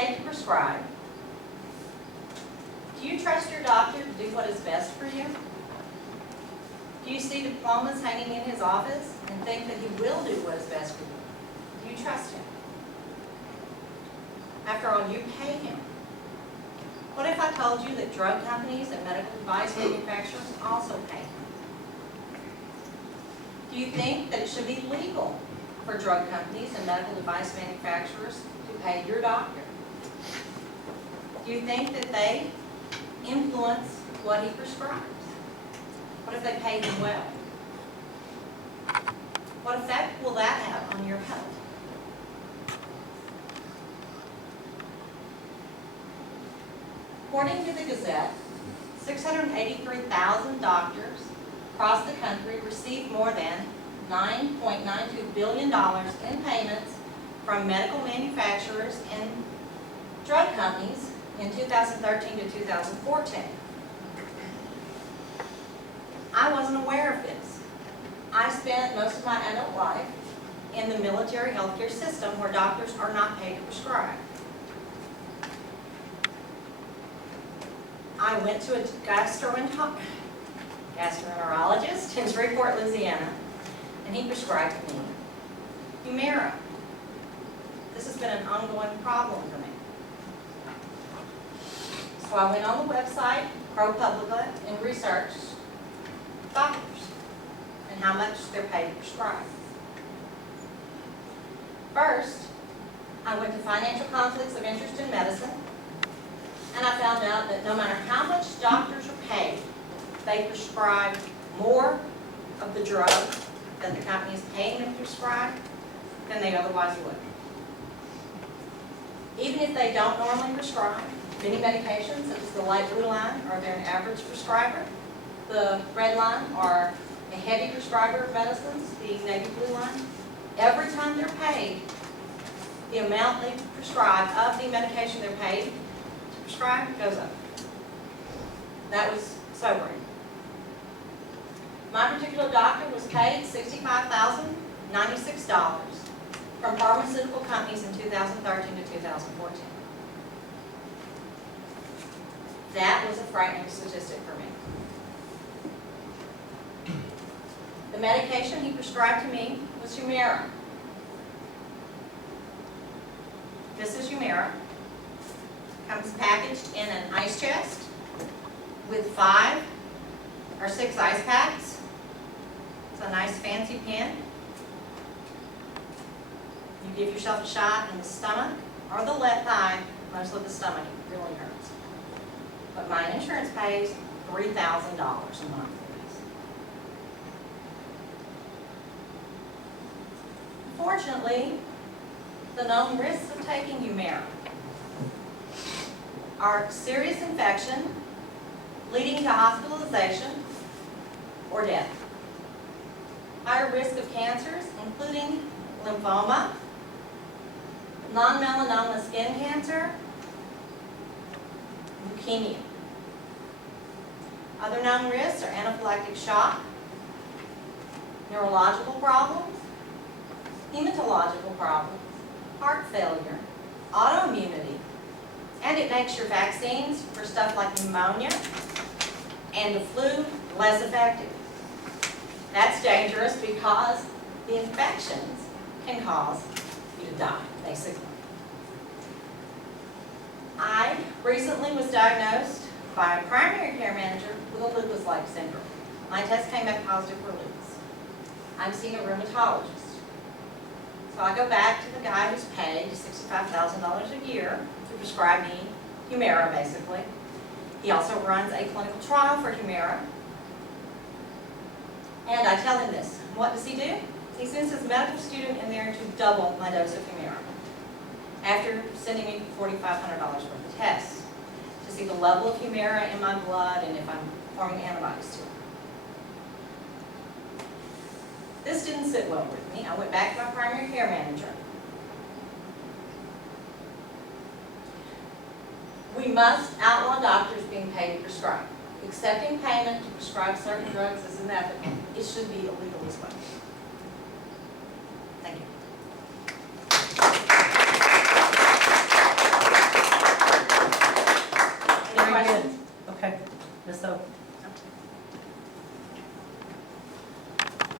paid to prescribe, do you trust your doctor to do what is best for you? Do you see diplomas hanging in his office and think that he will do what is best for you? Do you trust him? After all, you pay him. What if I told you that drug companies and medical device manufacturers also pay him? Do you think that it should be legal for drug companies and medical device manufacturers to pay your doctor? Do you think that they influence what he prescribes? What if they pay him well? What effect will that have on your health? According to the Gazette, 683,000 doctors across the country received more than $9.92 billion in payments from medical manufacturers and drug companies in 2013 to 2014. I wasn't aware of this. I spent most of my adult life in the military healthcare system where doctors are not paid to prescribe. I went to a gastroenterologist in Shreveport, Louisiana, and he prescribed me Humira. This has been an ongoing problem for me. So I went on the website, ProPublica, and researched doctors and how much they're paid to prescribe. First, I went to Financial Conflicts of Interest in Medicine, and I found out that no matter how much doctors are paid, they prescribe more of the drug that the company is paying them to prescribe than they otherwise would. Even if they don't normally prescribe many medications, such as the light blue line, are their average prescriber. The red line are a heavy prescriber of medicines, the navy blue line. Every time they're paid, the amount they prescribe of the medication they're paid to prescribe goes up. That was sobering. My particular doctor was paid $65,096 from pharmaceutical companies in 2013 to 2014. That was a frightening statistic for me. The medication he prescribed to me was Humira. This is Humira. Comes packaged in an ice chest with 5 or 6 ice packs. It's a nice fancy pen. You give yourself a shot in the stomach or the left thigh, mostly the stomach. It really hurts. But my insurance pays $3,000 a month for this. Unfortunately, the known risks of taking Humira are serious infection leading to hospitalization or death. Higher risk of cancers, including lymphoma, non-melanoma skin cancer, leukemia. Other known risks are anaphylactic shock, neurological problems, hematological problems, heart failure, autoimmunity, and it makes your vaccines for stuff like pneumonia and the flu less effective. That's dangerous because the infections can cause you to die, basically. I recently was diagnosed by a primary care manager with a lupus-like syndrome. My test came back positive for lupus. I'm seeing a rheumatologist. So I go back to the guy who's paid $65,000 a year to prescribe me Humira, basically. He also runs a clinical trial for Humira. And I tell him this. What does he do? He sends his medical student in there to double my dose of Humira after sending me $4,500 worth of tests to see the level of Humira in my blood and if I'm forming antibodies to it. This didn't sit well with me. I went back to my primary care manager. We must outlaw doctors being paid to prescribe. Accepting payment to prescribe certain drugs is unethical. It should be illegal as well. Thank you. Ms. Oak?